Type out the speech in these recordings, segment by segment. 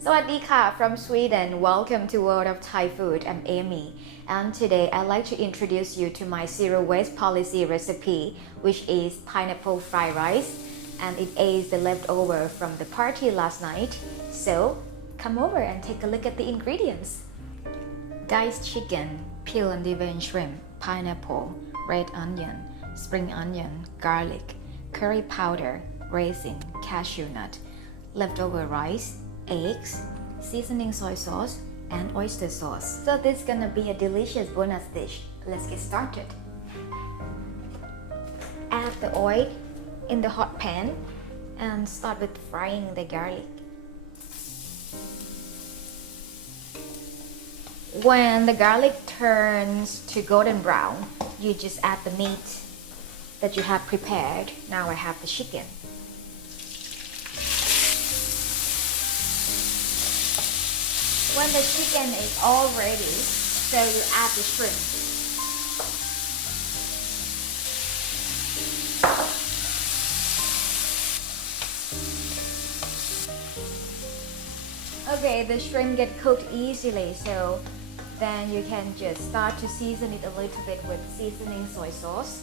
Sawadika from Sweden. Welcome to World of Thai Food. I'm Amy, and today I'd like to introduce you to my zero waste policy recipe, which is pineapple fried rice, and it is the leftover from the party last night. So come over and take a look at the ingredients. Diced chicken, peel and deveined shrimp, pineapple, red onion, spring onion, garlic, curry powder, raisin, cashew nut, leftover rice, eggs, seasoning soy sauce, and oyster sauce. So this is gonna be a delicious bonus dish. Let's get started. Add the oil in the hot pan and start with frying the garlic. When the garlic turns to golden brown, you just add the meat that you have prepared. Now I have the chicken. When the chicken is all ready, so you add the shrimp. Okay, the shrimp get cooked easily, so then you can just start to season it a little bit with seasoning soy sauce.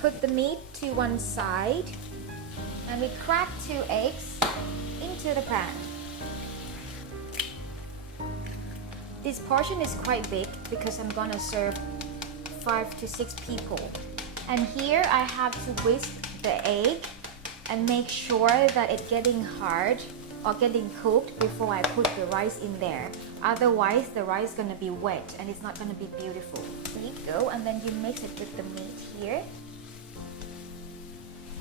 Put the meat to one side, and we crack 2 eggs into the pan. This portion is quite big because I'm gonna serve 5 to 6 people. And here I have to whisk the egg and make sure that it's getting hard or getting cooked before I put the rice in there. Otherwise the rice is gonna be wet and it's not gonna be beautiful. There you go, and then you mix it with the meat here.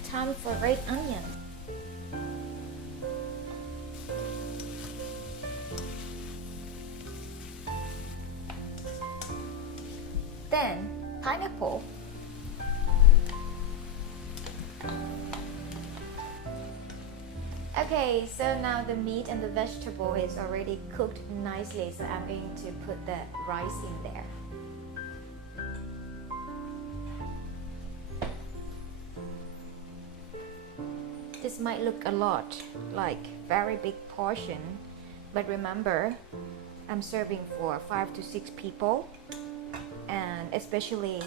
Time for red onion. Then pineapple. Okay, so now the meat and the vegetable is already cooked nicely, so I'm going to put the rice in there. This might look a lot, like very big portion, but remember, I'm serving for 5 to 6 people, and especially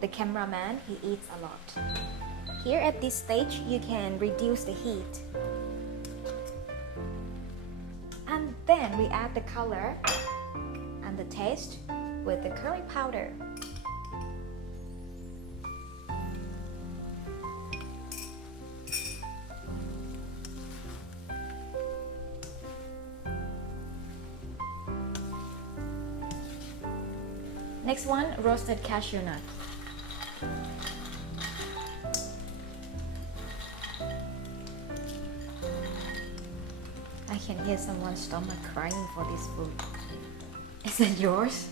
the cameraman, he eats a lot. Here at this stage, you can reduce the heat. And then we add the color and the taste with the curry powder. Next one, roasted cashew nut. I can hear someone's stomach crying for this food. Is it yours?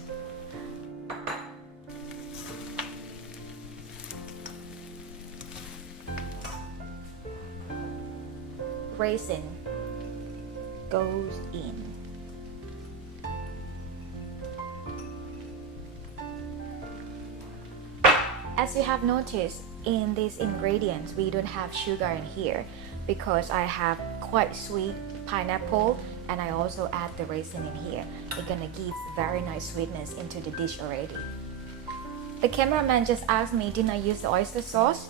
Raisin goes in. As you have noticed, in these ingredients we don't have sugar in here because I have quite sweet pineapple and I also add the raisin in here. It's gonna give very nice sweetness into the dish already. The cameraman just asked me, didn't I use the oyster sauce?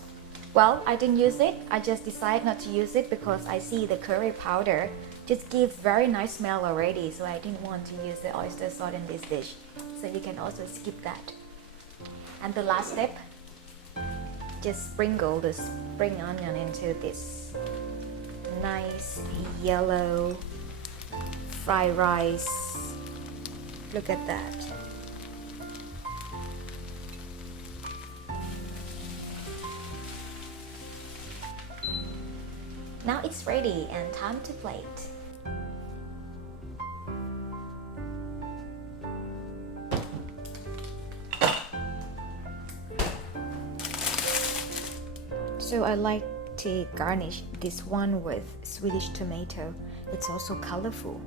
Well, I didn't use it. I just decided not to use it because I see the curry powder just gives very nice smell already, so I didn't want to use the oyster sauce in this dish. So you can also skip that. And the last step, just sprinkle the spring onion into this nice yellow fried rice. Look at that. Now it's ready and time to plate. So I like to garnish this one with Swedish tomato. It's also colorful.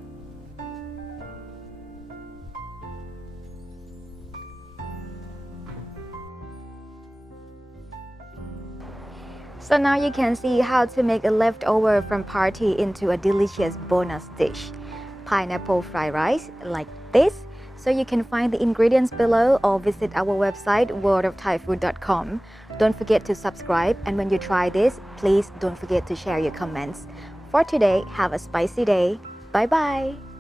So now you can see how to make a leftover from party into a delicious bonus dish. Pineapple fried rice like this. So you can find the ingredients below or visit our website worldofthaifood.com. Don't forget to subscribe, and when you try this, please don't forget to share your comments. For today, have a spicy day. Bye bye!